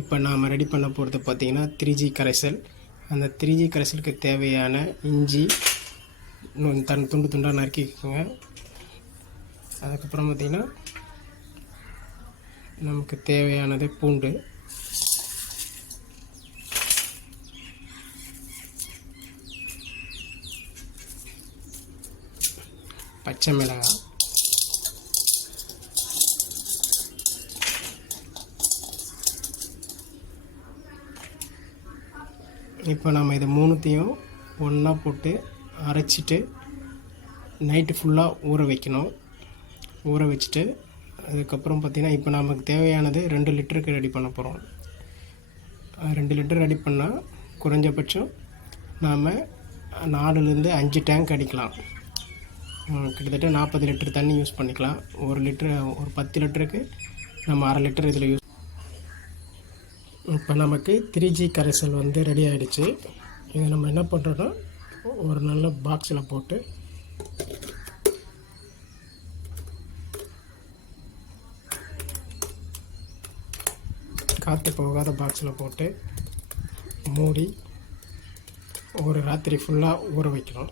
இப்போ நாம் ரெடி பண்ண போகிறது பார்த்திங்கன்னா த்ரீ ஜி கரைசல். அந்த த்ரீ ஜி கரைசலுக்கு தேவையான இஞ்சி தன் துண்டு துண்டாக நறுக்கிக்கோங்க. அதுக்கப்புறம் பார்த்திங்கன்னா நமக்கு தேவையானது பூண்டு. பச்சை மிளகாய். இப்போ நம்ம இது மூணுத்தையும் ஒன்றா போட்டு அரைச்சிட்டு நைட்டு ஃபுல்லாக ஊற வைக்கணும். ஊற வச்சுட்டு அதுக்கப்புறம் பார்த்திங்கன்னா இப்போ நமக்கு தேவையானது ரெண்டு லிட்டருக்கு ரெடி பண்ண போகிறோம் ரெண்டு லிட்டர் ரெடி பண்ணால் குறைஞ்சபட்சம் நாம் நாலுலேருந்து அஞ்சு டேங்க் அடிக்கலாம். கிட்டத்தட்ட நாற்பது லிட்டர் தண்ணி யூஸ் பண்ணிக்கலாம். ஒரு லிட்டரு ஒரு பத்து லிட்டருக்கு நம்ம அரை லிட்டர் இதில் யூஸ் இப்போ நமக்கு த்ரீ ஜி கரைசல் வந்து ரெடி ஆகிடுச்சு இதை நம்ம என்ன பண்ணுறோன்னா ஒரு நல்ல பாக்ஸில் போட்டு காற்று போகாத பாக்ஸில் போட்டு மூடி ஒரு ராத்திரி ஃபுல்லாக ஊற வைக்கணும்.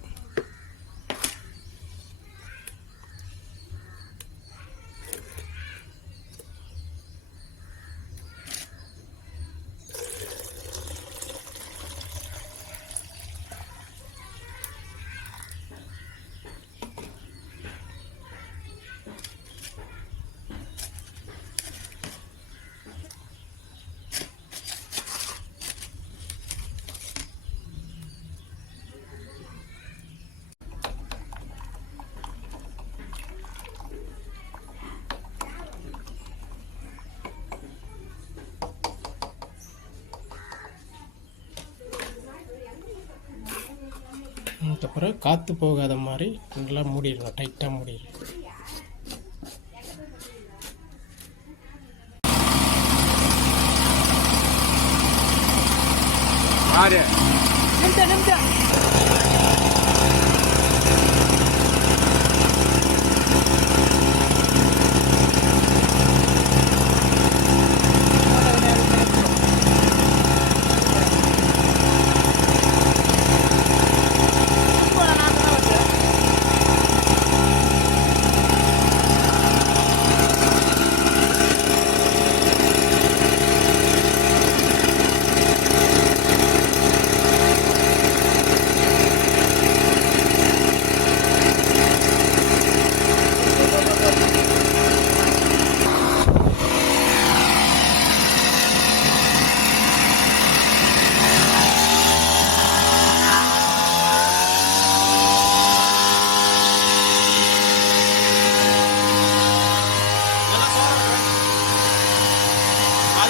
அதுக்கப்புறம் காற்று போகாத மாதிரி நல்லா மூடிடணும் டைட்டாக மூடிடணும். ஆறு நிமிஷம் நிமிஷம்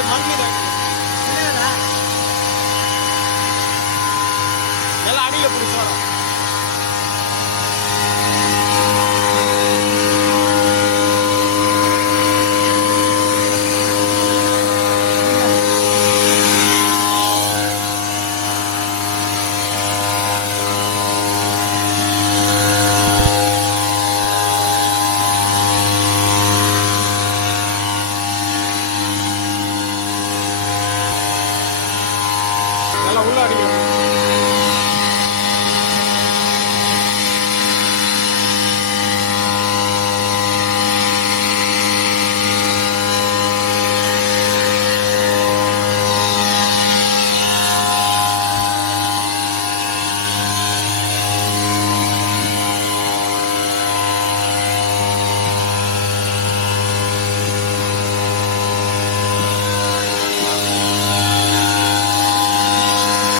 갑니다. 그래라. ઉલાડીએ